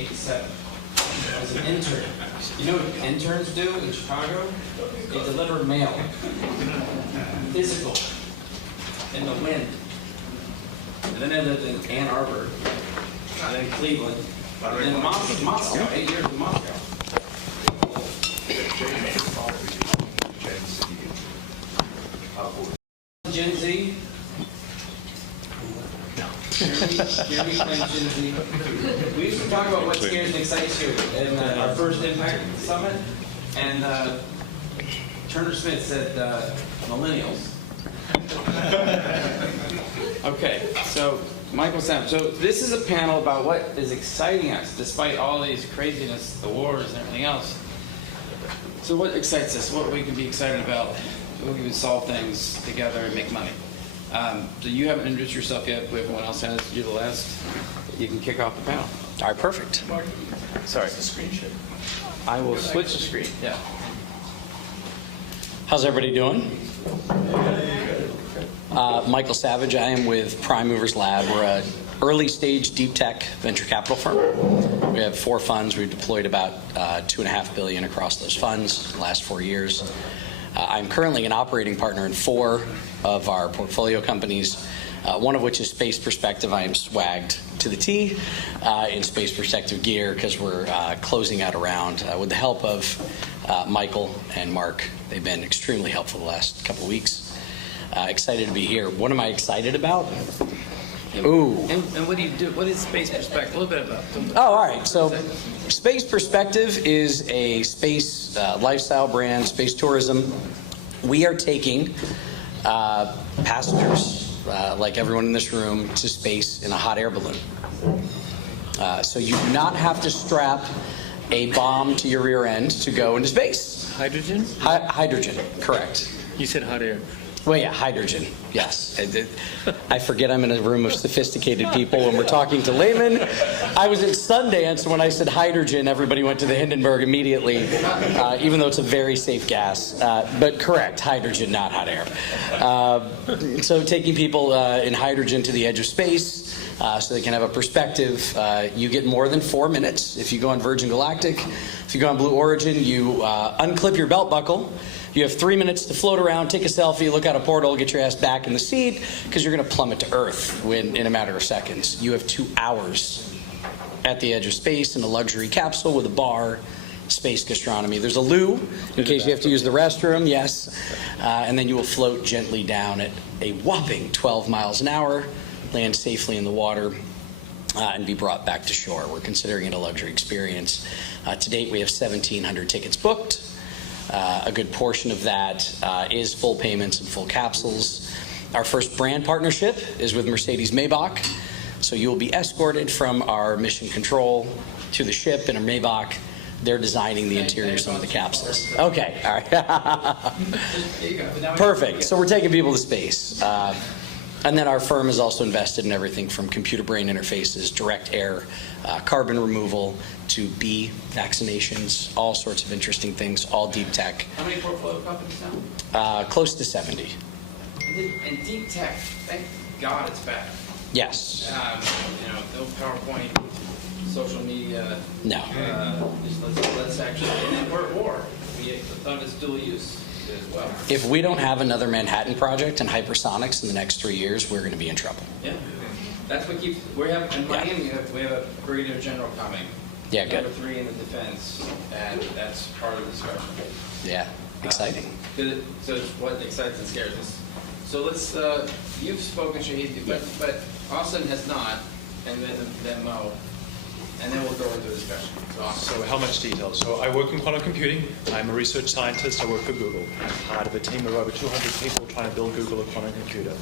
1987. I was an intern. You know what interns do in Chicago? They deliver mail. Physical. In the wind. And then I lived in Ann Arbor. And then Cleveland. And then Moscow. 8 years in Moscow. Gen Z? Jeremy claims Gen Z. We used to talk about what scares and excites you in our first Impact Summit, and Turner Smith said millennials. Okay, so Michael Sam. So this is a panel about what is exciting us, despite all these craziness, the wars and everything else. So what excites us? What we can be excited about? We can solve things together and make money. So you haven't introduced yourself yet. Everyone else has. You're the last. You can kick off the panel. All right, perfect. Sorry. The screen share. I will switch the screen. Yeah. How's everybody doing? Michael Savage. I am with Prime Movers Lab. We're an early stage deep tech venture capital firm. We have 4 funds. We've deployed about $2.5 billion across those funds in the last 4 years. I'm currently an operating partner in 4 of our portfolio companies, one of which is Space Perspective. I am swagged to the T in Space Perspective gear because we're closing out a round with the help of Michael and Mark. They've been extremely helpful the last couple of weeks. Excited to be here. What am I excited about? Ooh. And what do you do? What is Space Perspective? A little bit about. Oh, all right. So Space Perspective is a space lifestyle brand, space tourism. We are taking passengers, like everyone in this room, to space in a hot air balloon. So you do not have to strap a bomb to your rear end to go into space. Hydrogen? Hydrogen, correct. You said hot air. Well, yeah, hydrogen, yes. I forget I'm in a room of sophisticated people when we're talking to laymen. I was at Sundance when I said hydrogen, everybody went to the Hindenburg immediately, even though it's a very safe gas. But correct, hydrogen, not hot air. So taking people in hydrogen to the edge of space so they can have a perspective. You get more than 4 minutes. If you go on Virgin Galactic, if you go on Blue Origin, you unclip your belt buckle. You have 3 minutes to float around, take a selfie, look out a portal, get your ass back in the seat, because you're going to plummet to Earth in a matter of seconds. You have 2 hours at the edge of space in a luxury capsule with a bar, space gastronomy. There's a loo in case you have to use the restroom, yes. And then you will float gently down at a whopping 12 miles an hour, land safely in the water, and be brought back to shore. We're considering it a luxury experience. To date, we have 1,700 tickets booked. A good portion of that is full payments and full capsules. Our first brand partnership is with Mercedes-Maybach. So you will be escorted from our mission control to the ship in a Maybach. They're designing the interior of some of the capsules. Okay, all right. Perfect. So we're taking people to space. And then our firm has also invested in everything from computer brain interfaces, direct air, carbon removal, to bee vaccinations, all sorts of interesting things, all deep tech. How many portfolio companies now? Close to 70. And deep tech, thank God it's back. Yes. No PowerPoint, social media. No. Let's actually, and we're at war. The thought is dual use as well. If we don't have another Manhattan project and hypersonics in the next 3 years, we're going to be in trouble. Yeah. That's what keeps, in Miami, we have a brigadier general coming. Yeah, good. Number 3 in the defense, and that's part of the discussion. Yeah, exciting. So it's what excites and scares us. So let's, you've spoken, Shahid, but Austin has not, and then Mo, and then we'll go into a discussion. So how much detail? So I work in quantum computing. I'm a research scientist. I work for Google. I'm part of a team of over 200 people trying to build Google a quantum computer.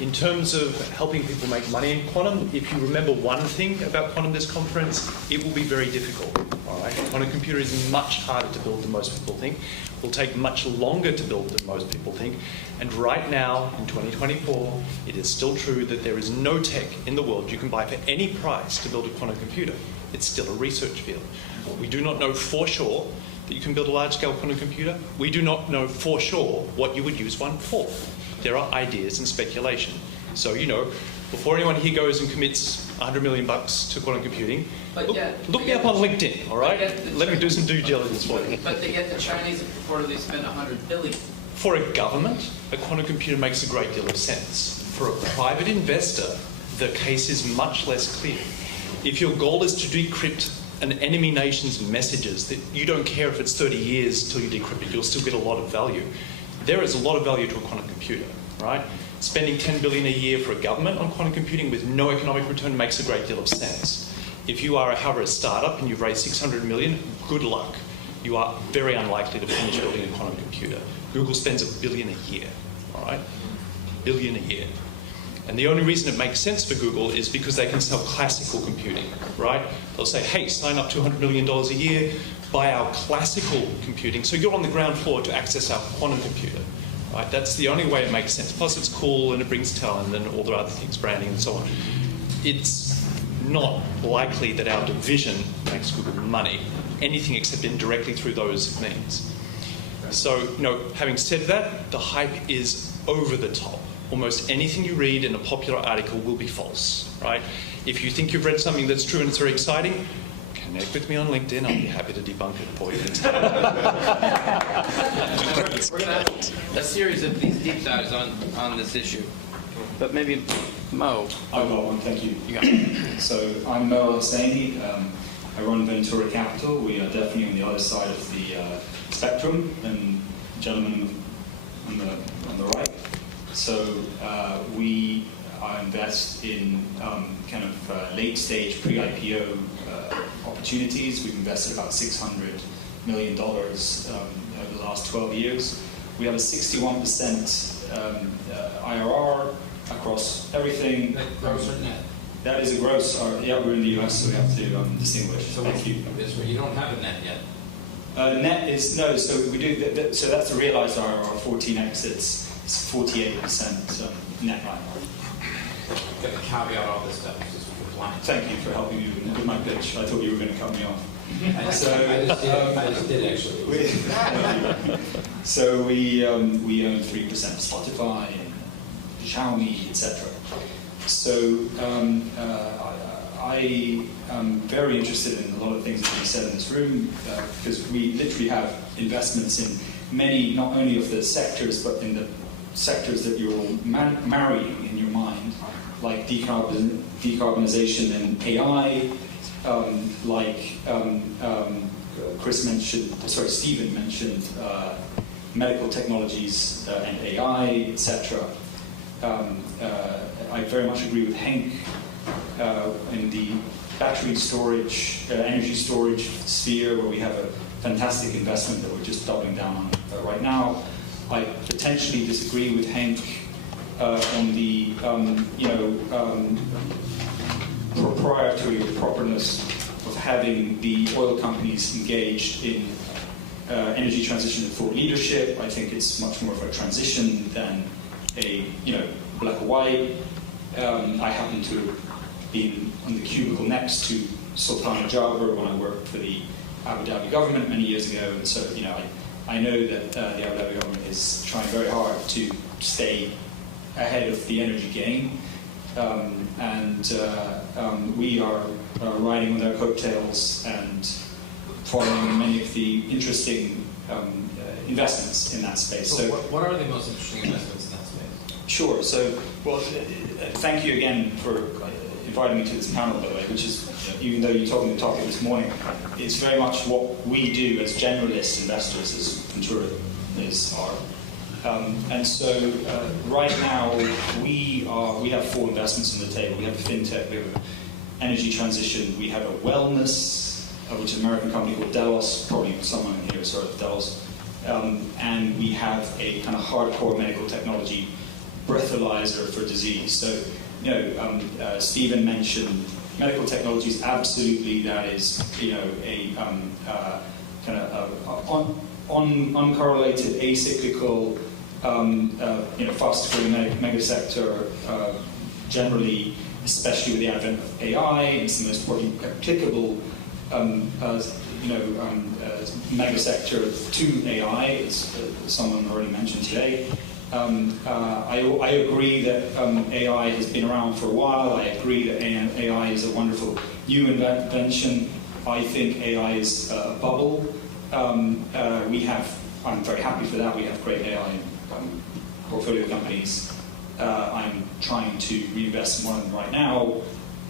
In terms of helping people make money in quantum, if you remember one thing about quantum this conference, it will be very difficult. All right? A quantum computer is much harder to build than most people think. It will take much longer to build than most people think. And right now, in 2024, it is still true that there is no tech in the world you can buy for any price to build a quantum computer. It's still a research field. We do not know for sure that you can build a large-scale quantum computer. We do not know for sure what you would use one for. There are ideas and speculation. So, before anyone here goes and commits $100 million to quantum computing. But Look me up on LinkedIn, all right? Let me do some due diligence for you. But they get the Chinese reportedly spend $100 billion. For a government, a quantum computer makes a great deal of sense. For a private investor, the case is much less clear. If your goal is to decrypt an enemy nation's messages, that you don't care if it's 30 years till you decrypt it, you'll still get a lot of value. There is a lot of value to a quantum computer, right? Spending $10 billion a year for a government on quantum computing with no economic return makes a great deal of sense. If you are, however, a startup and you've raised $600 million, good luck. You are very unlikely to finish building a quantum computer. Google spends $1 billion a year, all right? $1 billion a year. And the only reason it makes sense for Google is because they can sell classical computing, right? They'll say, hey, sign up to $100 million a year, buy our classical computing, so you're on the ground floor to access our quantum computer, right? That's the only way it makes sense. Plus it's cool and it brings talent and all the other things, branding and so on. It's not likely that our division makes Google money, anything except indirectly through those means. So, having said that, the hype is over the top. Almost anything you read in a popular article will be false, right? If you think you've read something that's true and it's very exciting, connect with me on LinkedIn. I'll be happy to debunk it for you. We're going to have a series of these deep dives on this issue. But maybe Mo. I've got one, thank you. You got it. So I'm Mo Hosseini. I run Ventura Capital. We are definitely on the other side of the spectrum, and gentlemen on the right. So we invest in kind of late-stage pre-IPO opportunities. We've invested about $600 million over the last 12 years. We have a 61% IRR across everything. Gross or net? That is a gross. Yeah, we're in the US, so we have to distinguish. So Thank you. you don't have a net yet. Net is no. So we do. So that's the realized IRR. 14 exits. It's 48% net IRR. Got to caveat all this stuff. This is blind. Thank you for helping me with my pitch. I thought you were going to cut me off. So I just did actually. So we own 3% of Spotify and Xiaomi, etc. So I am very interested in a lot of things that you said in this room because we literally have investments in many, not only of the sectors, but in the sectors that you're marrying in your mind, like decarbonization and AI, Stephen mentioned medical technologies and AI, etc. I very much agree with Henk in the battery storage, energy storage sphere, where we have a fantastic investment that we're just doubling down on right now. I potentially disagree with Henk on the proprietary properness of having the oil companies engaged in energy transition and thought leadership. I think it's much more of a transition than a black or white. I happen to be on the cubicle next to Sultan Jaber when I worked for the Abu Dhabi government many years ago, and so I know that the Abu Dhabi government is trying very hard to stay ahead of the energy game, and we are riding on their coattails and following many of the interesting investments in that space. So what are the most interesting investments in that space? Sure. So, thank you again for inviting me to this panel, by the way, which is, even though you told me the topic this morning, it's very much what we do as generalist investors, as Ventura are. And so right now we have 4 investments on the table. We have a fintech, we have an energy transition, we have a wellness, which is an American company called Delos, probably someone in here has heard of Delos, and we have a kind of hardcore medical technology breathalyzer for disease. So, Stephen mentioned medical technologies. Absolutely, that is, a kind of uncorrelated, acyclical, fast-growing mega sector. Generally, especially with the advent of AI, it's the most probably applicable, mega sector to AI, as someone already mentioned today. I agree that AI has been around for a while. I agree that AI is a wonderful new invention. I think AI is a bubble. I'm very happy for that. We have great AI portfolio companies. I'm trying to reinvest in one of them right now.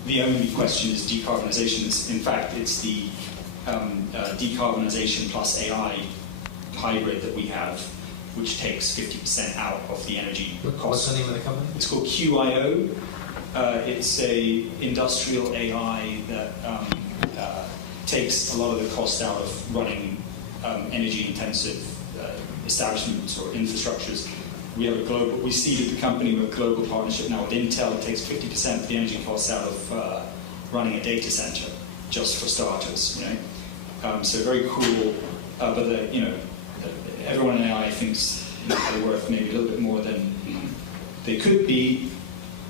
The only question is decarbonization. In fact, it's the decarbonization plus AI hybrid that we have, which takes 50% out of the energy cost. What's the name of the company? It's called QIO. It's a industrial AI that takes a lot of the cost out of running energy-intensive establishments or infrastructures. We seeded the company with a global partnership now with Intel. It takes 50% of the energy costs out of running a data center, just for starters. So very cool. But everyone in AI thinks they're worth maybe a little bit more than they could be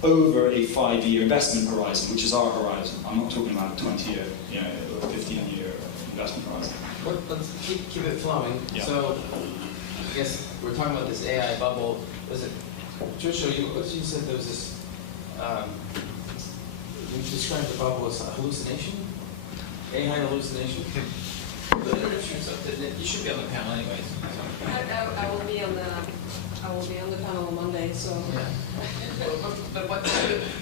over a 5-year investment horizon, which is our horizon. I'm not talking about a 20-year, or 15-year investment horizon. Let's keep it flowing. Yeah. So, I guess we're talking about this AI bubble. Was it, Trisha, you said there was this, you described the bubble as a hallucination? AI hallucination? Introduce yourself. You should be on the panel anyways. I will be on the panel on Monday, so. Yeah. But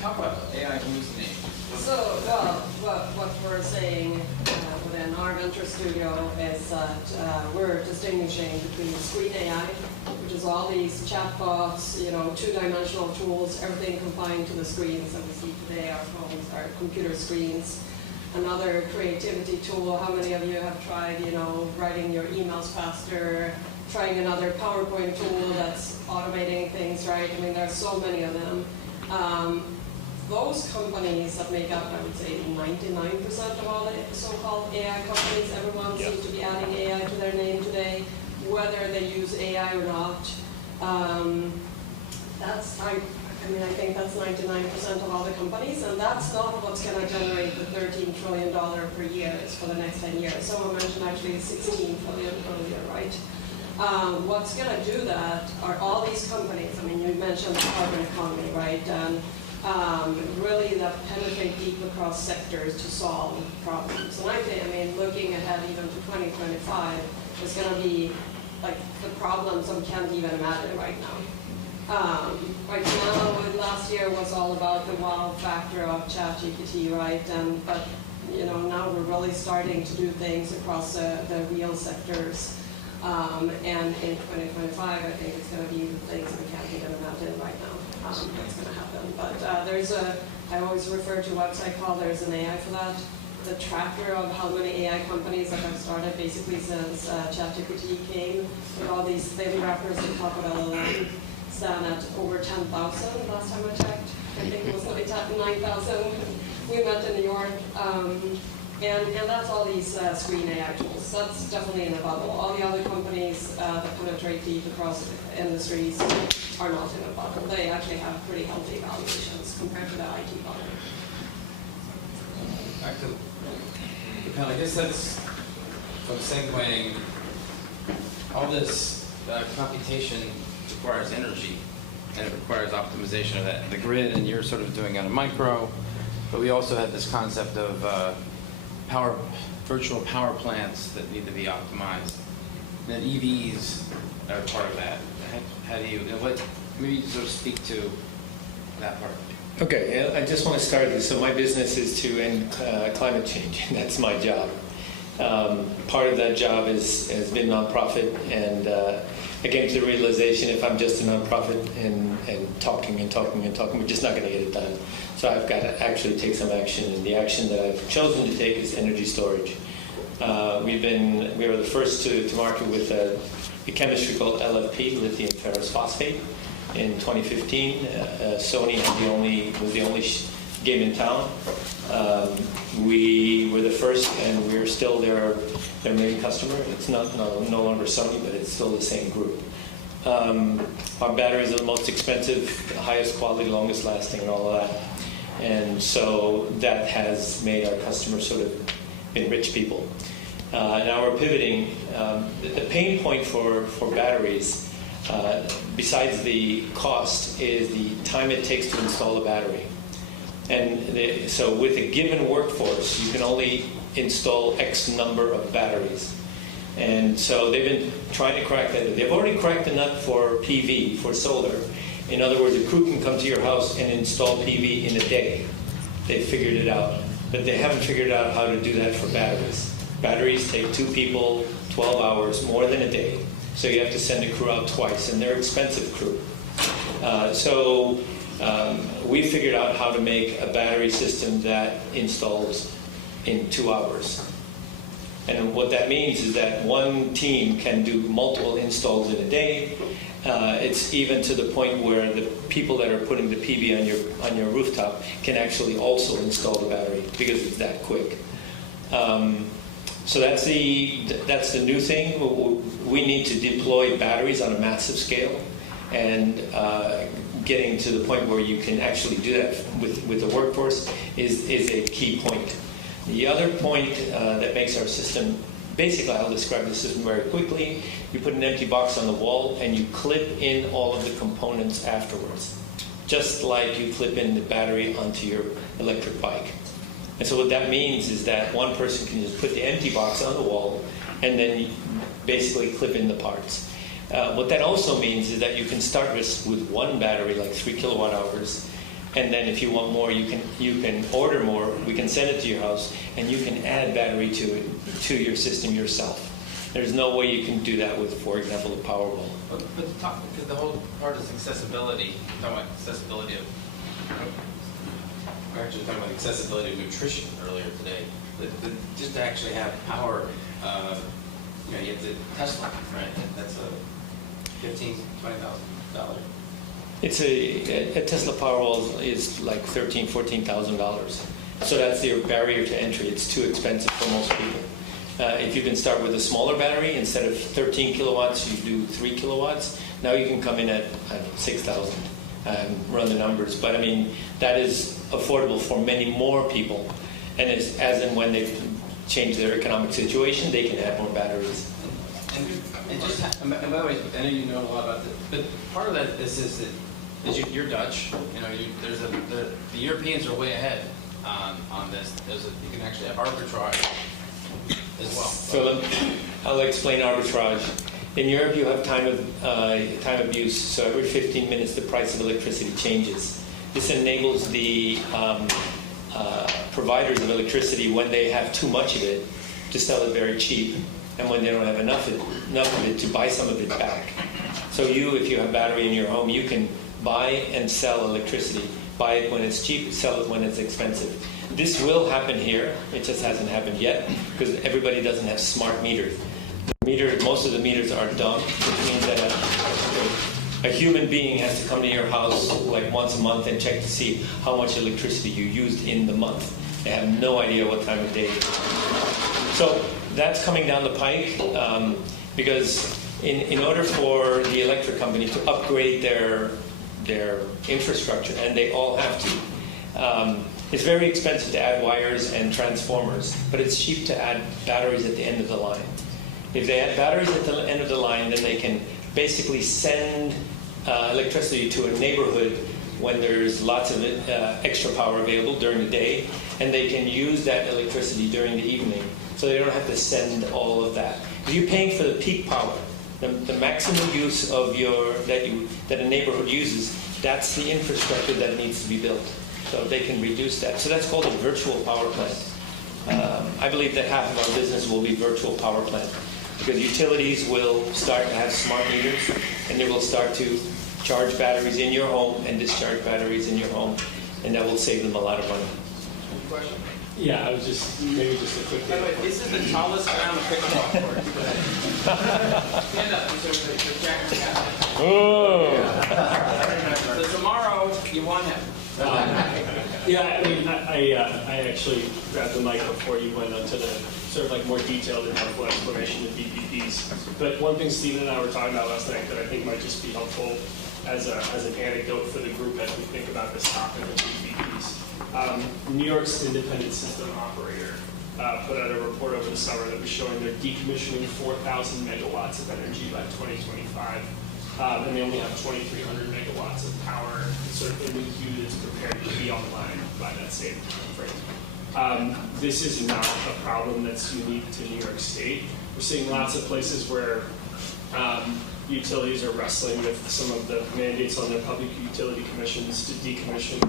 talk about AI hallucination. So, what we're saying within our venture studio is that we're distinguishing between screen AI, which is all these chatbots, two-dimensional tools, everything confined to the screens that we see today, our phones, our computer screens. Another creativity tool, how many of you have tried, writing your emails faster, trying another PowerPoint tool that's automating things, right? I mean, there's so many of them. Those companies that make up, I would say, 99% of all the so-called AI companies, everyone seems to be adding AI to their name today, whether they use AI or not. I think that's 99% of all the companies, and that's not what's going to generate the $13 trillion per year for the next 10 years. Someone mentioned actually 16 trillion earlier, right? What's going to do that are all these companies. I mean, you mentioned the carbon economy, right? And really that penetrate deep across sectors to solve problems. And I think, looking ahead even to 2025, is going to be like the problems we can't even imagine right now. Right now, last year was all about the wow factor of ChatGPT, right? But now we're really starting to do things across the real sectors. And in 2025, I think it's going to be the things we can't even imagine right now. That's going to happen. But I always refer to a website called There's an AI for that. The tracker of how many AI companies that have started basically since ChatGPT came, with all these thin wrappers on top of LLM, stand at over 10,000 last time I checked. I think it was 9,000. We met in New York. And that's all these screen AI tools. That's definitely in a bubble. All the other companies that penetrate deep across industries are not in a bubble. They actually have pretty healthy valuations compared to the IT bubble. Back to the panel. I guess that's from segueing. All this computation requires energy, and it requires optimization of that, the grid, and you're sort of doing it on a micro. But we also have this concept of virtual power plants that need to be optimized. And then EVs are part of that. How do you, maybe sort of speak to that part? Okay, I just want to start this. So my business is to end climate change. That's my job. Part of that job has been nonprofit, and I came to the realization if I'm just a nonprofit and talking, we're just not going to get it done. So I've got to actually take some action, and the action that I've chosen to take is energy storage. We were the first to market with a chemistry called LFP, lithium ferrous phosphate, in 2015. Sony was the only game in town. We were the first, and we're still their main customer. It's no longer Sony, but it's still the same group. Our batteries are the most expensive, the highest quality, longest lasting, and all of that. And so that has made our customers sort of enrich people. Now we're pivoting. The pain point for batteries, besides the cost, is the time it takes to install a battery. And so with a given workforce, you can only install X number of batteries. And so they've been trying to crack that. They've already cracked the nut for PV, for solar. In other words, a crew can come to your house and install PV in a day. They figured it out. But they haven't figured out how to do that for batteries. Batteries take 2 people, 12 hours, more than a day. So you have to send a crew out twice, and they're expensive crew. We figured out how to make a battery system that installs in 2 hours. And what that means is that one team can do multiple installs in a day. It's even to the point where the people that are putting the PV on your rooftop can actually also install the battery because it's that quick. So that's the new thing. We need to deploy batteries on a massive scale, and getting to the point where you can actually do that with the workforce is a key point. The other point that makes our system, basically I'll describe the system very quickly. You put an empty box on the wall and you clip in all of the components afterwards, just like you clip in the battery onto your electric bike. And so what that means is that one person can just put the empty box on the wall and then basically clip in the parts. What that also means is that you can start with one battery, like 3 kilowatt hours, and then if you want more, you can order more. We can send it to your house, and you can add battery to your system yourself. There's no way you can do that with, for example, a Powerball. But because the whole part is accessibility. We're talking about accessibility of. We're actually talking about accessibility of nutrition earlier today. Just to actually have power, you have the Tesla, right? That's a $15,000-$20,000. It's a Tesla Powerwall is like $13,000, $14,000. So that's your barrier to entry. It's too expensive for most people. If you can start with a smaller battery, instead of 13 kilowatts, you do 3 kilowatts. Now you can come in at 6,000. Run the numbers, but I mean that is affordable for many more people. And as and when they change their economic situation, they can add more batteries. And by the way, I know you know a lot about this, but part of that is that you're Dutch. The Europeans are way ahead on this. You can actually have arbitrage as well. So I'll explain arbitrage. In Europe, you have time of use. So every 15 minutes, the price of electricity changes. This enables the providers of electricity, when they have too much of it, to sell it very cheap, and when they don't have enough of it, to buy some of it back. So if you have battery in your home, you can buy and sell electricity. Buy it when it's cheap, sell it when it's expensive. This will happen here. It just hasn't happened yet because everybody doesn't have smart meters. Most of the meters are dumb, which means that a human being has to come to your house like once a month and check to see how much electricity you used in the month. They have no idea what time of day it is. So that's coming down the pike because in order for the electric company to upgrade their infrastructure, and they all have to, it's very expensive to add wires and transformers, but it's cheap to add batteries at the end of the line. If they add batteries at the end of the line, then they can basically send electricity to a neighborhood when there's lots of extra power available during the day, and they can use that electricity during the evening, so they don't have to send all of that. If you're paying for the peak power, the maximum use of that a neighborhood uses, that's the infrastructure that needs to be built, so they can reduce that. So that's called a virtual power plant. I believe that half of our business will be virtual power plant, because utilities will start to have smart meters, and they will start to charge batteries in your home and discharge batteries in your home, and that will save them a lot of money. Question? Yeah, maybe just a quick By the way, this is the tallest guy on the pickleball court. Stand up. So Jack. Oh! So tomorrow, you want him. Yeah, I mean, I actually grabbed the mic before you went onto the sort of like more detailed and helpful explanation of BPPs. But one thing Stephen and I were talking about last night that I think might just be helpful as an anecdote for the group as we think about this topic of BPPs. New York's independent system operator put out a report over the summer that was showing they're decommissioning 4,000 megawatts of energy by 2025. and they only have 2,300 megawatts of power sort of in the queue that's prepared to be online by that same time frame. This is not a problem that's unique to New York State. We're seeing lots of places where utilities are wrestling with some of the mandates on their public utility commissions to decommission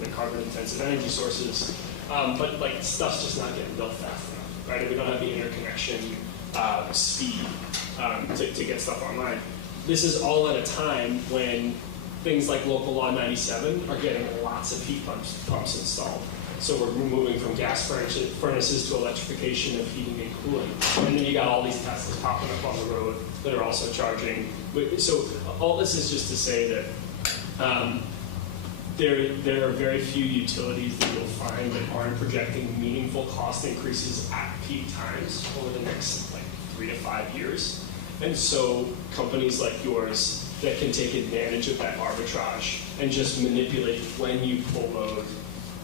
the carbon-intensive energy sources. But like stuff's just not getting built fast enough, right? And we don't have the interconnection speed to get stuff online. This is all at a time when things like Local Law 97 are getting lots of heat pumps installed. So we're moving from gas furnaces to electrification of heating and cooling. And then you got all these Teslas popping up on the road that are also charging. So all this is just to say that there are very few utilities that you'll find that aren't projecting meaningful cost increases at peak times over the next 3 to 5 years. And so companies like yours that can take advantage of that arbitrage and just manipulate when you pull load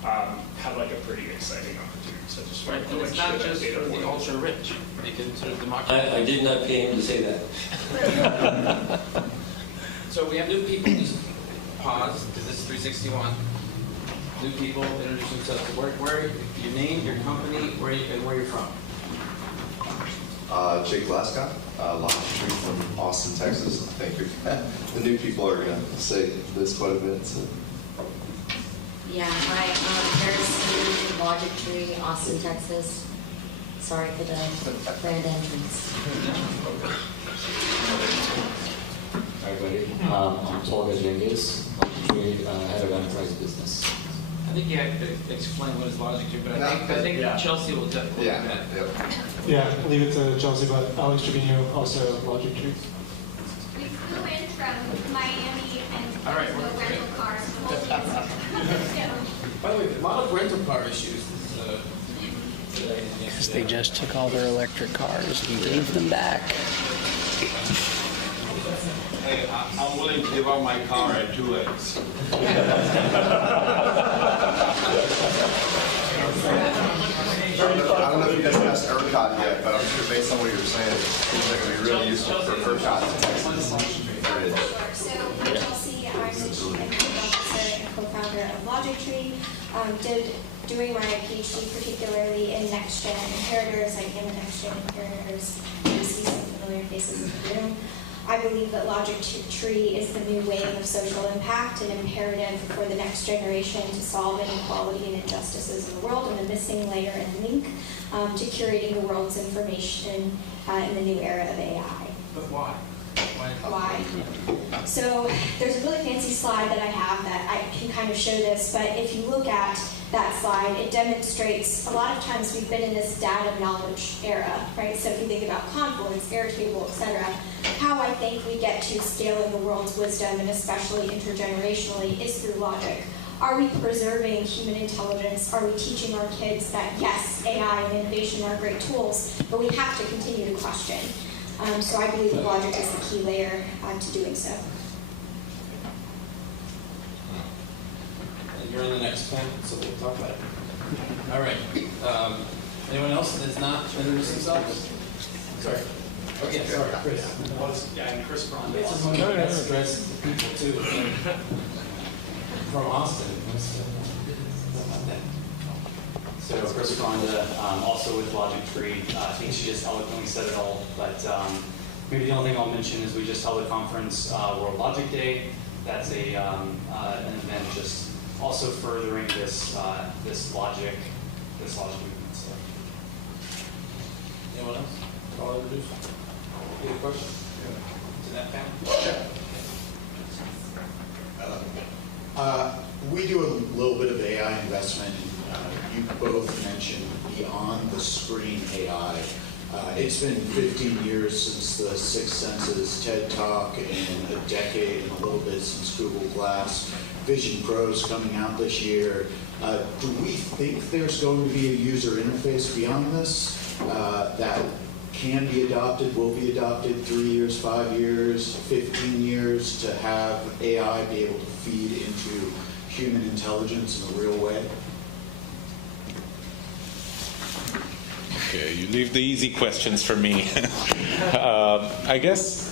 have a pretty exciting opportunity. So just Right, and it's not just for the ultra rich. They can sort of democratize. I did not pay him to say that. So we have new people. Just pause because this is 361. New people introduce themselves. Where your name, your company, and where you're from. Jake Glasgow, Launch Tree from Austin, Texas. I think the new people are going to say this quite a bit. So. Yeah, hi, Paris Logic Tree, Austin, Texas. Sorry for the grand entrance. Hi, everybody. I'm Tolga Cengiz, head of enterprise business. I think you have to explain what is Logic Tree, but I think Chelsea will definitely do that. Yeah, leave it to Chelsea, but Alex Trevino, also Logic Tree. We flew in from Miami and All right, no rental cars. By the way, a lot of rental car issues today. Because they just took all their electric cars and gave them back. Hey, I'm willing to give up my car at 2X. I don't know if you guys asked ERCOT yet, but I'm sure based on what you're saying, it seems like it would be really useful for ERCOT to Texas. So, Chelsea, I'm the chief executive officer and co-founder of Logic Tree. Doing my PhD particularly in next-gen inheritors. I am a next-gen inheritors. You see some familiar faces in the room. I believe that Logic Tree is the new wave of social impact, an imperative for the next generation to solve inequality and injustices in the world, and a missing layer and link to curating the world's information in the new era of AI. But why? Why? So there's a really fancy slide that I have that I can kind of show this, but if you look at that slide, it demonstrates a lot of times we've been in this data knowledge era, right? So if you think about Confluence, Airtable, etc., how I think we get to scaling the world's wisdom, and especially intergenerationally, is through logic. Are we preserving human intelligence? Are we teaching our kids that, yes, AI and innovation are great tools, but we have to continue to question? So I believe that logic is the key layer to doing so. And you're on the next panel, so we'll talk about it. All right. Anyone else that has not introduced themselves? Sorry. Okay, sorry, Chris. Yeah, I'm Chris Braun. Let's address the people too. From Austin. So Chris Ronda, also with Logic Tree. I think she just eloquently said it all, but maybe the only thing I'll mention is we just held a conference, World Logic Day. That's an event just also furthering this logic movement. So. Anyone else? Call introduce. Any question? To that panel? We do a little bit of AI investment. You both mentioned beyond the screen AI. It's been 15 years since the Sixth Senses TED Talk, and a decade and a little bit since Google Glass. Vision Pro's coming out this year. Do we think there's going to be a user interface beyond this that can be adopted, will be adopted 3 years, 5 years, 15 years to have AI be able to feed into human intelligence in a real way? Okay, you leave the easy questions for me. I guess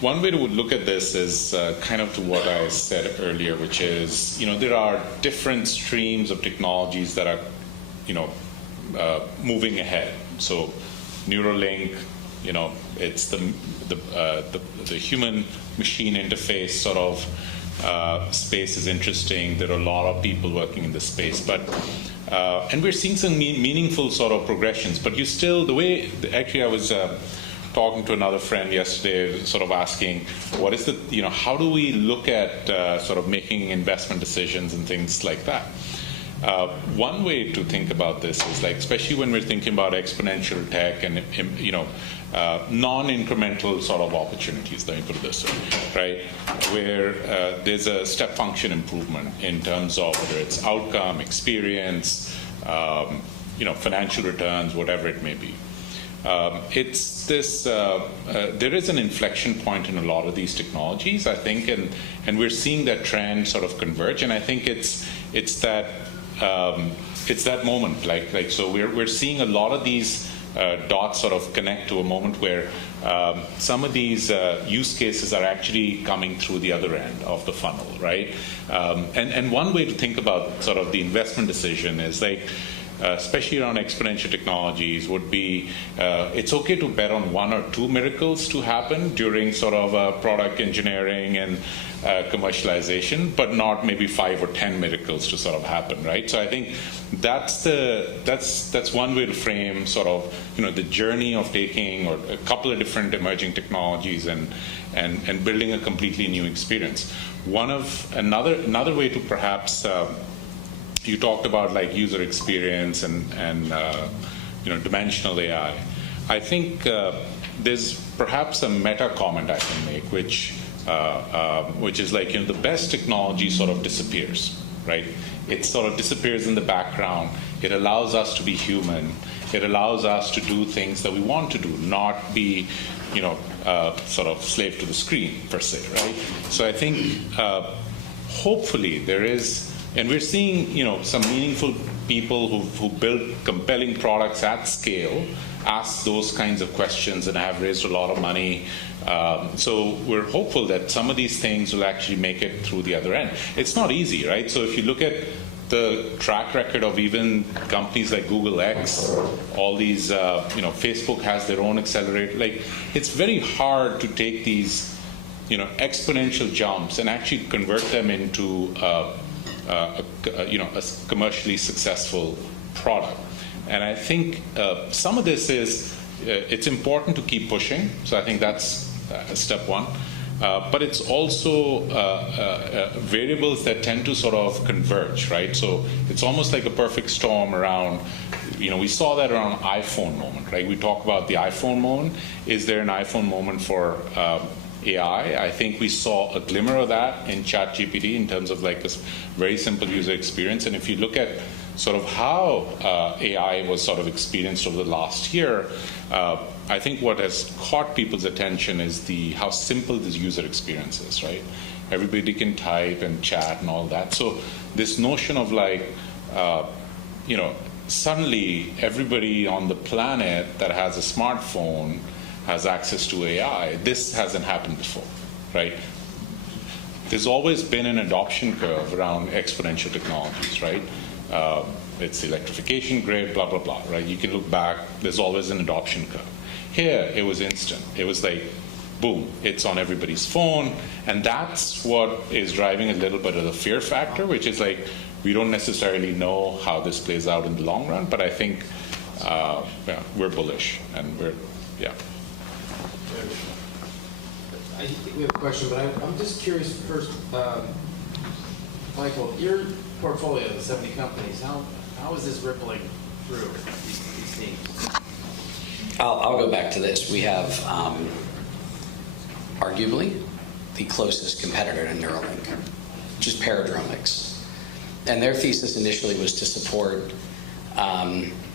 one way to look at this is kind of to what I said earlier, which is, there are different streams of technologies that are, moving ahead. So Neuralink, it's the human-machine interface sort of space is interesting. There are a lot of people working in this space, but and we're seeing some meaningful sort of progressions. But actually, I was talking to another friend yesterday, sort of asking, what is how do we look at sort of making investment decisions and things like that? One way to think about this is especially when we're thinking about exponential tech and non-incremental sort of opportunities, let me put it this way, right? Where there's a step function improvement in terms of whether it's outcome, experience, financial returns, whatever it may be. It's this. There is an inflection point in a lot of these technologies, I think, and we're seeing that trend sort of converge. And I think it's that moment. So we're seeing a lot of these dots sort of connect to a moment where some of these use cases are actually coming through the other end of the funnel, right? And one way to think about sort of the investment decision is especially around exponential technologies, would be it's okay to bet on one or two miracles to happen during sort of product engineering and commercialization, but not maybe 5 or 10 miracles to sort of happen, right? So I think that's one way to frame sort of the journey of taking or a couple of different emerging technologies and building a completely new experience. Another way to perhaps you talked about user experience and dimensional AI. I think there's perhaps a meta comment I can make, which is the best technology sort of disappears, right? It sort of disappears in the background. It allows us to be human. It allows us to do things that we want to do, not be sort of slave to the screen per se, right? So I think hopefully there is. And we're seeing, some meaningful people who build compelling products at scale ask those kinds of questions and have raised a lot of money. So we're hopeful that some of these things will actually make it through the other end. It's not easy, right? So if you look at the track record of even companies like Google X, all these, Facebook has their own accelerator. It's very hard to take these, exponential jumps and actually convert them into a commercially successful product. And I think some of this is, it's important to keep pushing. So I think that's step one. But it's also variables that tend to sort of converge, right? So it's almost like a perfect storm around, we saw that around iPhone moment, right? We talk about the iPhone moment. Is there an iPhone moment for AI? I think we saw a glimmer of that in ChatGPT in terms of a very simple user experience. And if you look at sort of how AI was sort of experienced over the last year, I think what has caught people's attention is how simple this user experience is, right? Everybody can type and chat and all that. So this notion of suddenly everybody on the planet that has a smartphone has access to AI. This hasn't happened before, right? There's always been an adoption curve around exponential technologies, right? It's electrification, great, blah, blah, blah, right? You can look back, there's always an adoption curve. Here, it was instant. It was boom, it's on everybody's phone, and that's what is driving a little bit of the fear factor, which is we don't necessarily know how this plays out in the long run, but I think we're bullish, and yeah. I think we have a question, but I'm just curious first, Michael, your portfolio, the 70 companies, how is this rippling through these teams? I'll go back to this. We have arguably the closest competitor to Neuralink, which is Paradromics. And their thesis initially was to support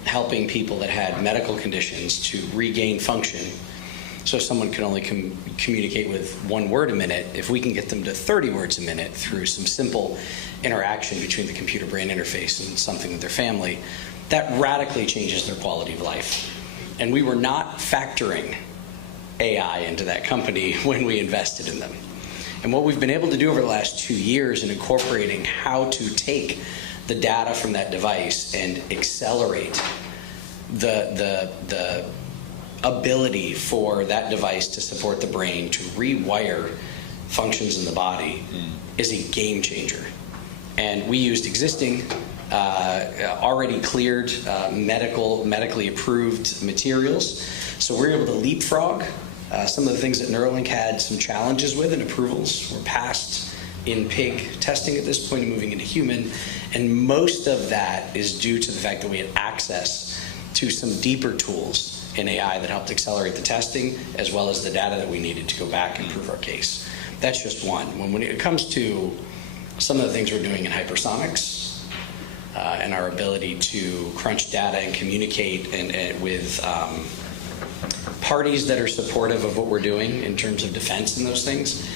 helping people that had medical conditions to regain function. So someone can only communicate with 1 word a minute. If we can get them to 30 words a minute through some simple interaction between the computer-brain interface and something with their family, that radically changes their quality of life. And we were not factoring AI into that company when we invested in them. And what we've been able to do over the last 2 years in incorporating how to take the data from that device and accelerate the ability for that device to support the brain to rewire functions in the body is a game changer. And we used existing, already cleared, medically approved materials. So we're able to leapfrog some of the things that Neuralink had some challenges with and approvals were passed in pig testing at this point and moving into human. And most of that is due to the fact that we had access to some deeper tools in AI that helped accelerate the testing as well as the data that we needed to go back and prove our case. That's just one. When it comes to some of the things we're doing in hypersonics and our ability to crunch data and communicate and with parties that are supportive of what we're doing in terms of defense and those things,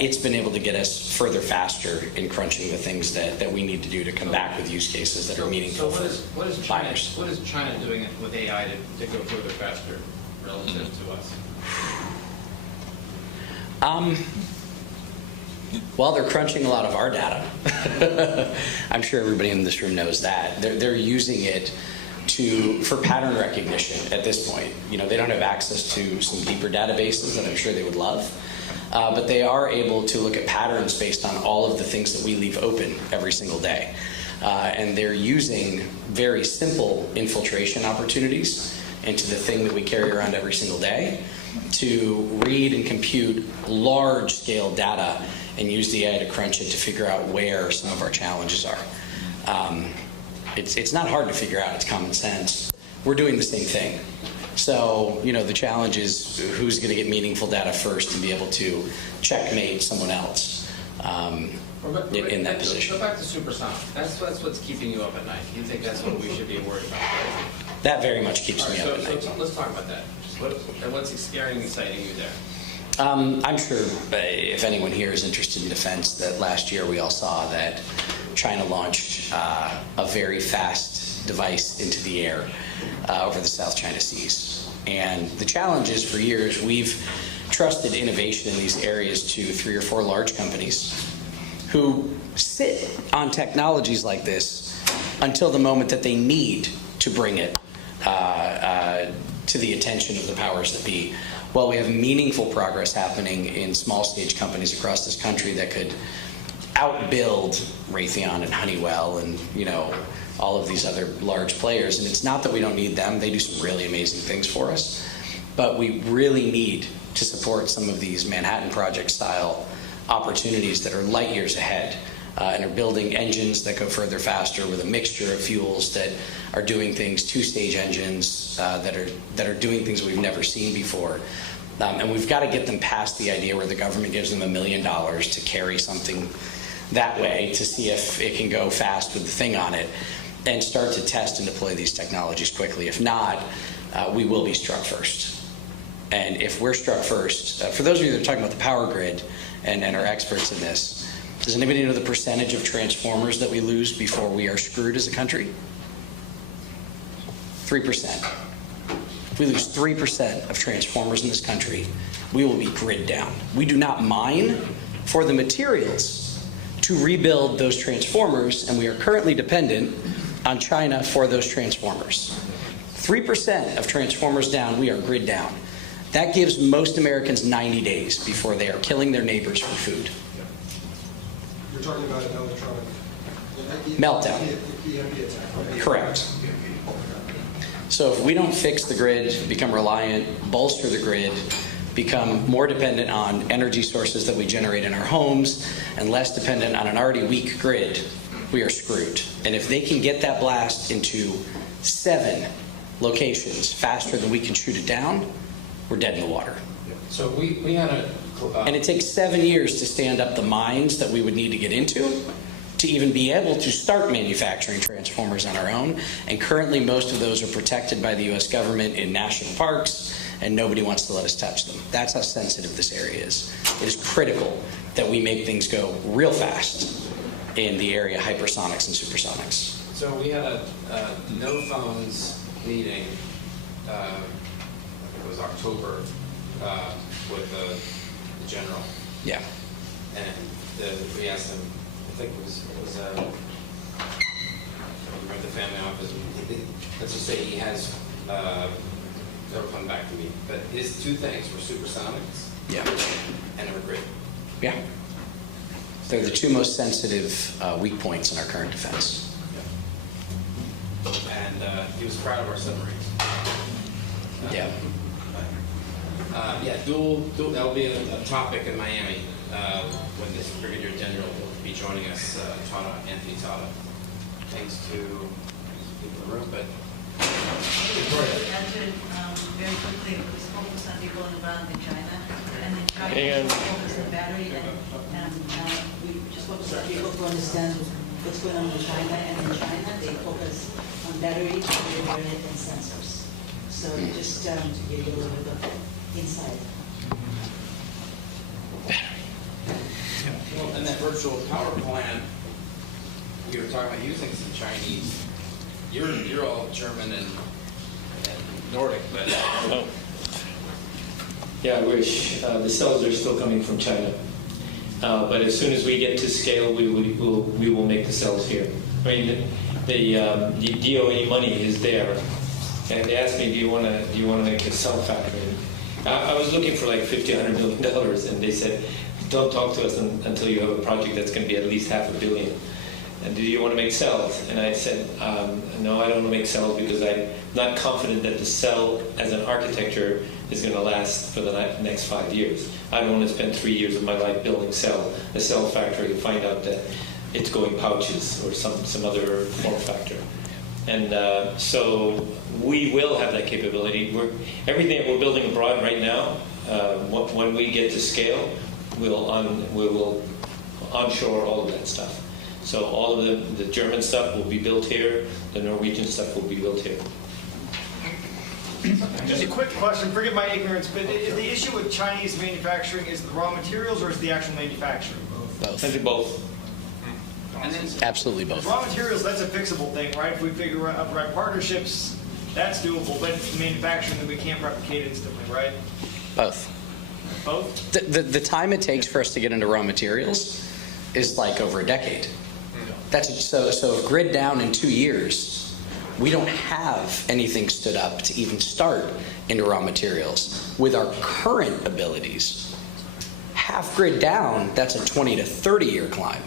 it's been able to get us further faster in crunching the things that we need to do to come back with use cases that are meaningful for buyers. What is China doing with AI to go further faster relative to us? Well, they're crunching a lot of our data. I'm sure everybody in this room knows that. They're using it for pattern recognition at this point. You know, they don't have access to some deeper databases that I'm sure they would love, but they are able to look at patterns based on all of the things that we leave open every single day. And they're using very simple infiltration opportunities into the thing that we carry around every single day to read and compute large-scale data and use the AI to crunch it to figure out where some of our challenges are. It's not hard to figure out. It's common sense. We're doing the same thing. So, you know, the challenge is who's going to get meaningful data first and be able to checkmate someone else in that position. Go back to supersonic. That's what's keeping you up at night. You think that's what we should be worried about, right? That very much keeps me up at night. So let's talk about that. What's scaring and exciting you there? I'm sure if anyone here is interested in defense, that last year we all saw that China launched a very fast device into the air over the South China Seas. And the challenge is, for years, we've trusted innovation in these areas to 3 or 4 large companies who sit on technologies like this until the moment that they need to bring it to the attention of the powers that be. While we have meaningful progress happening in small stage companies across this country that could outbuild Raytheon and Honeywell and, you know, all of these other large players. And it's not that we don't need them. They do some really amazing things for us. But we really need to support some of these Manhattan Project style opportunities that are light years ahead and are building engines that go further faster with a mixture of fuels that are doing things, 2-stage engines that are doing things we've never seen before. And we've got to get them past the idea where the government gives them $1 million to carry something that way to see if it can go fast with the thing on it and start to test and deploy these technologies quickly. If not, we will be struck first. And if we're struck first, for those of you that are talking about the power grid and are experts in this, does anybody know the percentage of transformers that we lose before we are screwed as a country? 3%. If we lose 3% of transformers in this country, we will be grid down. We do not mine for the materials to rebuild those transformers, and we are currently dependent on China for those transformers. 3% of transformers down, we are grid down. That gives most Americans 90 days before they are killing their neighbors for food. You're talking about an electronic Meltdown. EMP attack, right? Correct. So if we don't fix the grid, become reliant, bolster the grid, become more dependent on energy sources that we generate in our homes and less dependent on an already weak grid, we are screwed. And if they can get that blast into 7 locations faster than we can shoot it down, we're dead in the water. So we had a... and it takes 7 years to stand up the mines that we would need to get into to even be able to start manufacturing transformers on our own. And currently most of those are protected by the US government in national parks, and nobody wants to let us touch them. That's how sensitive this area is. It is critical that we make things go real fast in the area of hypersonics and supersonics. So we had a no phones meeting, I think it was October, general. Yeah. And we asked him, I think it was from the family office. Let's just say he has, it'll come back to me, but his two things were supersonics. Yeah. And a grid. Yeah. They're the two most sensitive weak points in our current defense. And he was proud of our submarines. Yeah. Yeah, dual, that'll be a topic in Miami when this Brigadier General will be joining us, Anthony Tata. Thanks to people in the room, but very quickly, it was focused on people involved in China, and then China focused on battery, and we just focus on people to understand what's going on in China, and in China they focus on battery, internet, and sensors. So just to give you a little bit of insight. well, and that virtual power plant, we were talking about using some Chinese. You're all German and Nordic, but Yeah, I wish. The cells are still coming from China. But as soon as we get to scale, we will make the cells here. I mean, the DOE money is there. And they asked me, do you want to make a cell factory? I was looking for like $50-100 million, and they said, don't talk to us until you have a project that's going to be at least $500 million. And do you want to make cells? And I said, no, I don't want to make cells because I'm not confident that the cell as an architecture is going to last for the next 5 years. I don't want to spend 3 years of my life building a cell factory to find out that it's going pouches or some other form factor. And so we will have that capability. Everything that we're building abroad right now, when we get to scale, we will onshore all of that stuff. So all of the German stuff will be built here. The Norwegian stuff will be built here. Just a quick question, forgive my ignorance, but is the issue with Chinese manufacturing is the raw materials or is the actual manufacturing? Both. I think both. And then, Absolutely both. raw materials, that's a fixable thing, right? If we figure out right partnerships, that's doable, but manufacturing, then we can't replicate instantly, right? Both. Both? The time it takes for us to get into raw materials is like over a decade. So if grid down in 2 years, we don't have anything stood up to even start into raw materials. With our current abilities, half grid down, that's a 20 to 30 year climb.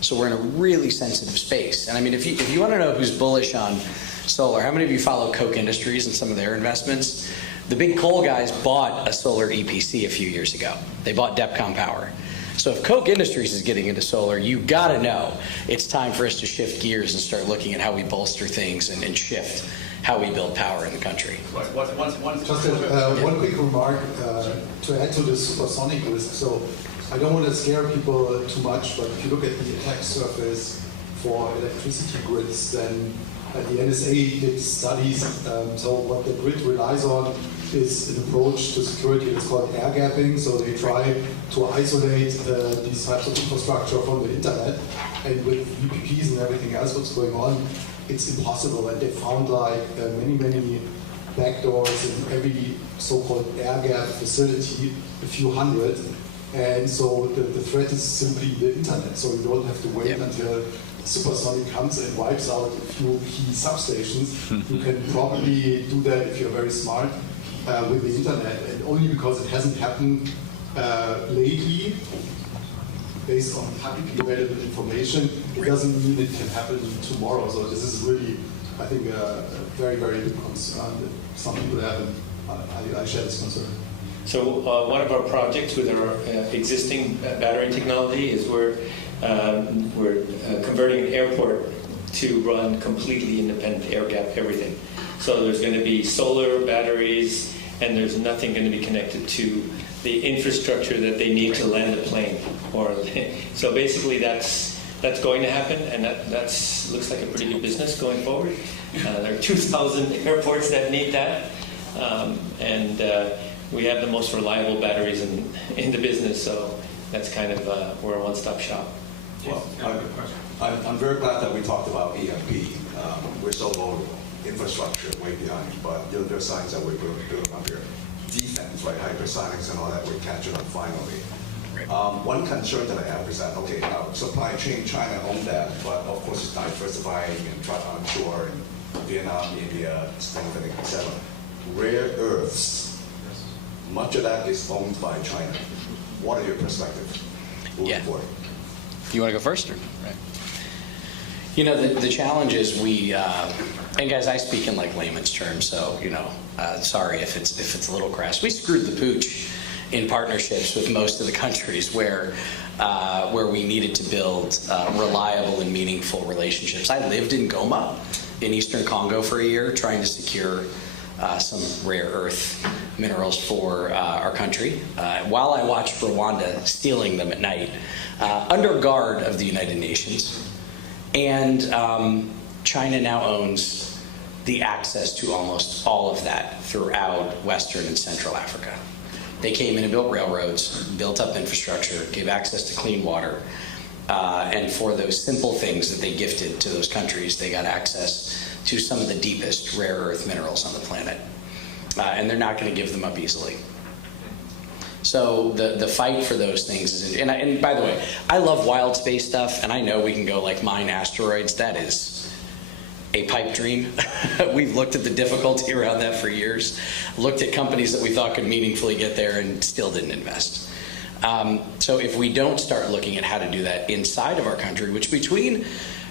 So we're in a really sensitive space. And I mean, if you want to know who's bullish on solar, how many of you follow Koch Industries and some of their investments? The big coal guys bought a solar EPC a few years ago. They bought Depcom Power. So if Koch Industries is getting into solar, you got to know it's time for us to shift gears and start looking at how we bolster things and shift how we build power in the country. Just one quick remark to add to the supersonic risk. So I don't want to scare people too much, but if you look at the attack surface for electricity grids, then the NSA did studies. So what the grid relies on is an approach to security that's called air gapping. So they try to isolate these types of infrastructure from the internet. And with VPPs and everything else what's going on, it's impossible. And they found like many backdoors in every so-called air gap facility, a few hundred. And so the threat is simply the internet. So you don't have to wait until supersonic comes and wipes out a few key substations. You can probably do that if you're very smart with the internet, and only because it hasn't happened lately, based on publicly available information, it doesn't mean it can happen tomorrow. So this is really, I think, a very big concern that some people have, and I share this concern. So one of our projects with our existing battery technology is we're converting an airport to run completely independent air gap everything. So there's going to be solar batteries, and there's nothing going to be connected to the infrastructure that they need to land a plane. So basically that's going to happen, and that looks like a pretty good business going forward. There are 2,000 airports that need that, and we have the most reliable batteries in the business, so that's kind of we're a one-stop shop. Well, I'm very glad that we talked about EMP. We're so vulnerable. Infrastructure way behind, but there are signs that we're going to do it up here. defense, right? Hypersonics and all that, we're catching up finally. One concern that I have is that, okay, supply chain, China own that, but of course it's diversifying and try onshore and Vietnam, India, Stanford, etc. Rare earths, much of that is owned by China. What are your perspectives moving forward? You want to go first? Or? Right. You know, the challenge is and guys, I speak in like layman's terms, so, sorry if it's a little crass. We screwed the pooch in partnerships with most of the countries where we needed to build reliable and meaningful relationships. I lived in Goma in eastern Congo for a year trying to secure some rare earth minerals for our country while I watched Rwanda stealing them at night under guard of the United Nations. And China now owns the access to almost all of that throughout Western and Central Africa. They came in and built railroads, built up infrastructure, gave access to clean water, and for those simple things that they gifted to those countries, they got access to some of the deepest rare earth minerals on the planet. And they're not going to give them up easily. So the fight for those things is, and by the way, I love wild space stuff, and I know we can go like mine asteroids. That is a pipe dream. We've looked at the difficulty around that for years, looked at companies that we thought could meaningfully get there and still didn't invest. So if we don't start looking at how to do that inside of our country, which between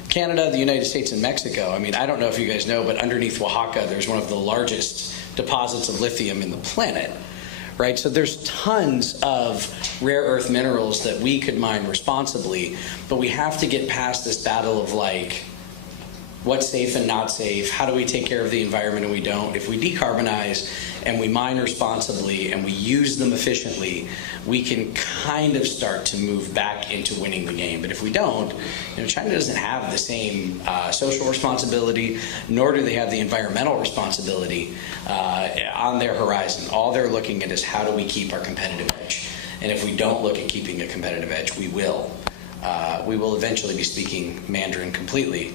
Canada, the United States, and Mexico, I mean, I don't know if you guys know, but underneath Oaxaca, there's one of the largest deposits of lithium in the planet, right? So there's tons of rare earth minerals that we could mine responsibly, but we have to get past this battle of like, what's safe and not safe? How do we take care of the environment and we don't? If we decarbonize and we mine responsibly and we use them efficiently, we can kind of start to move back into winning the game. But if we don't, China doesn't have the same social responsibility, nor do they have the environmental responsibility on their horizon. All they're looking at is how do we keep our competitive edge? And if we don't look at keeping a competitive edge, we will eventually be speaking Mandarin completely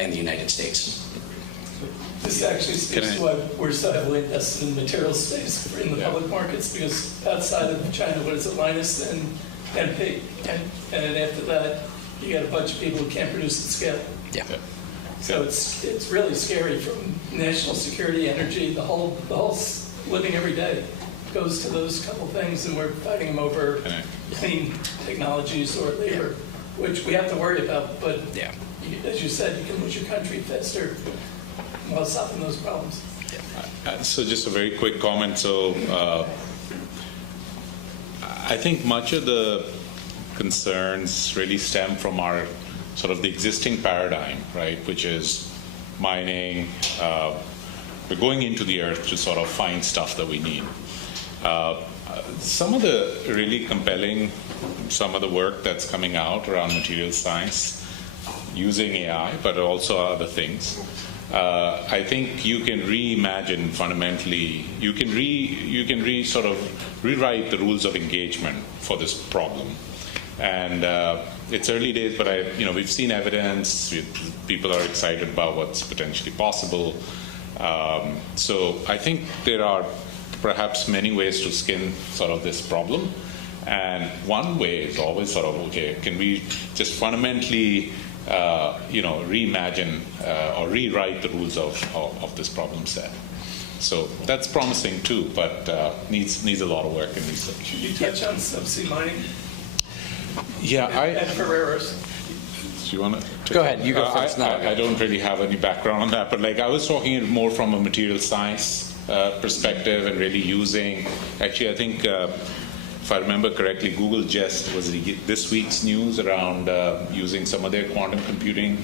in the United States. This actually speaks to why we're so heavily invested in material space in the public markets, because outside of China, what is it, Linus and MP, and then after that, you got a bunch of people who can't produce at scale. Yeah. So it's really scary from national security, energy, the whole living every day goes to those couple things, and we're fighting them over clean technologies or labor, which we have to worry about, but as you said, you can lose your country faster while solving those problems. So just a very quick comment. So I think much of the concerns really stem from our sort of the existing paradigm, right, which is mining. We're going into the earth to sort of find stuff that we need. Some of the really compelling, some of the work that's coming out around material science, using AI, but also other things. I think you can reimagine fundamentally. You can sort of rewrite the rules of engagement for this problem. And it's early days, but we've seen evidence. People are excited about what's potentially possible. So I think there are perhaps many ways to skin sort of this problem. And one way is always sort of, okay, can we just fundamentally reimagine or rewrite the rules of this problem set? So that's promising too, but needs a lot of work and research. Should you touch on subsea mining? Yeah, and for rare earths. Do you want to? Go ahead. You go first. I don't really have any background on that, but like I was talking more from a material science perspective and really using. Actually, I think if I remember correctly, Google just was this week's news around using some of their quantum computing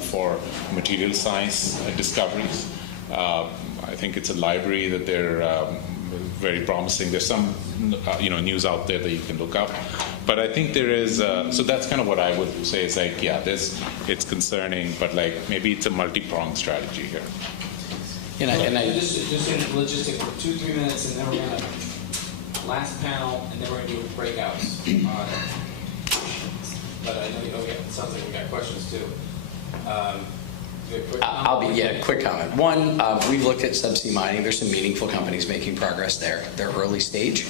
for material science discoveries. I think it's a library that they're very promising. There's some news out there that you can look up. But I think there is, so that's kind of what I would say is like, yeah, it's concerning, but like maybe it's a multi-pronged strategy here. Just in logistics, 2-3 minutes, and then we're going to last panel, and then we're going to do breakouts. But I know, it sounds like we got questions too. Quick comment. One, we've looked at subsea mining. There's some meaningful companies making progress there. They're early stage,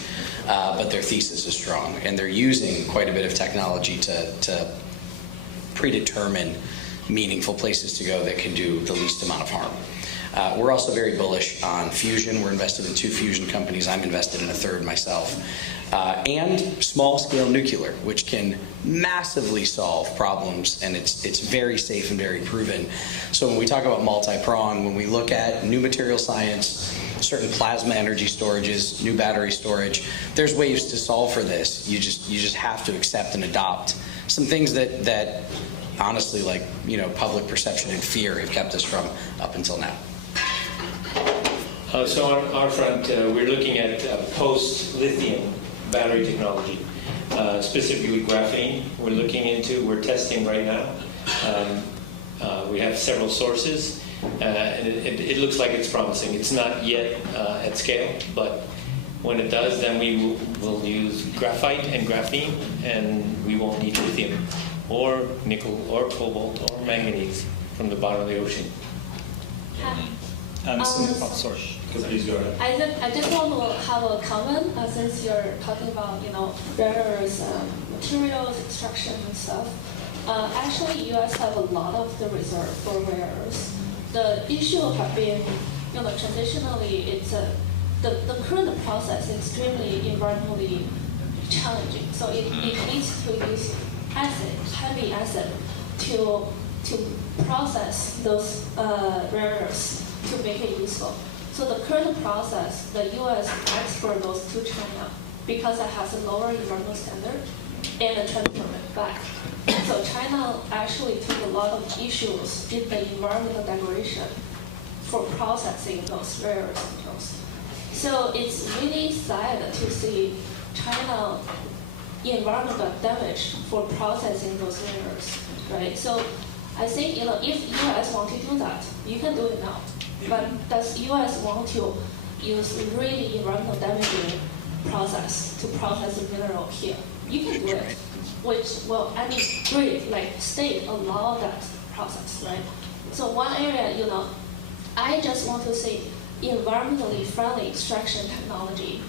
but their thesis is strong, and they're using quite a bit of technology to predetermine meaningful places to go that can do the least amount of harm. We're also very bullish on fusion. We're invested in 2 fusion companies. I'm invested in a third myself. And small-scale nuclear, which can massively solve problems, and it's very safe and very proven. So when we talk about multi-prong, when we look at new material science, certain plasma energy storages, new battery storage, there's ways to solve for this. You just have to accept and adopt some things that honestly, like, public perception and fear have kept us from up until now. So on our front, we're looking at post-lithium battery technology, specifically graphene. We're testing right now. We have several sources, and it looks like it's promising. It's not yet at scale, but when it does, then we will use graphite and graphene, and we won't need lithium or nickel or cobalt or manganese from the bottom of the ocean. Sorry, please go ahead. I just want to have a comment since you're talking about rare earths, materials, extraction and stuff. Actually, U.S. have a lot of the reserve for rare earths. The issue have been, traditionally it's the current process is extremely environmentally challenging. So it needs to use heavy acid to process those rare earths to make it useful. So the current process, the U.S. export those to China because it has a lower environmental standard and transfer it back. So China actually took a lot of issues in the environmental degradation for processing those rare earth minerals. So it's really sad to see China environmental damage for processing those rare earths, right? So I think if U.S. want to do that, you can do it now. But does U.S. want to use really environmental damaging process to process the mineral here? You can do it, which will great, state allow that process, right? So one area, I just want to see environmentally friendly extraction technology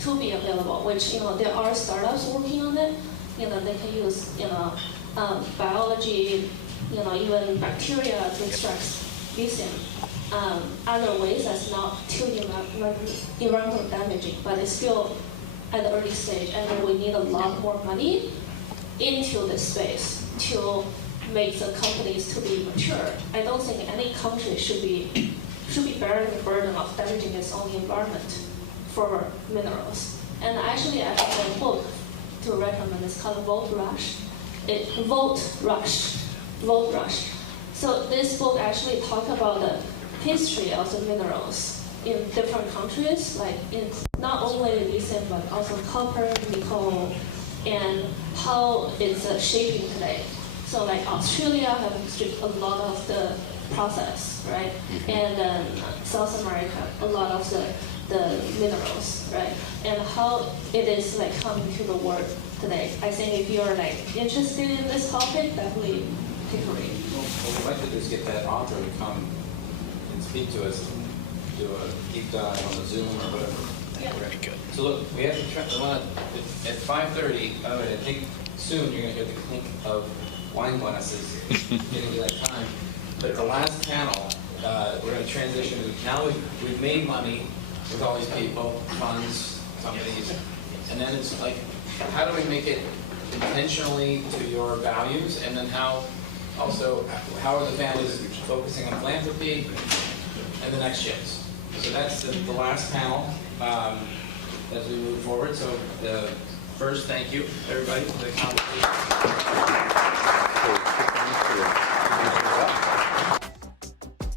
to be available, which there are startups working on it. They can use biology, even bacteria to extract lithium. Other ways that's not too environmental damaging, but it's still at the early stage, and we need a lot more money into this space to make the companies to be mature. I don't think any country should be bearing the burden of damaging its own environment for minerals. And actually, I have a book to recommend. It's called Vote Rush. So this book actually talks about the history of the minerals in different countries, like in not only lithium but also copper, nickel, and how it's shaping today. So like Australia have stripped a lot of the process, right? And then South America, a lot of the minerals, right? And how it is coming to the world today. I think if you're interested in this topic, definitely take a read. What we'd like to do is get that author to come and speak to us, do a deep dive on the Zoom or whatever. Yeah. Very good. So look, we have to try, at 5:30, I think soon you're going to hear the clink of wine glasses getting to that time. But the last panel, we're going to transition to, now we've made money with all these people, funds, companies, and then it's like, how do we make it intentionally to your values, and then how are the families focusing on philanthropy and the next shifts? So that's the last panel as we move forward. So first, thank you, everybody, for the conversation.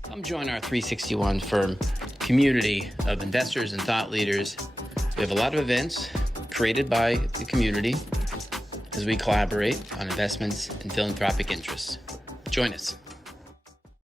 Come join our 361 firm community of investors and thought leaders. We have a lot of events created by the community as we collaborate on investments and philanthropic interests. Join us.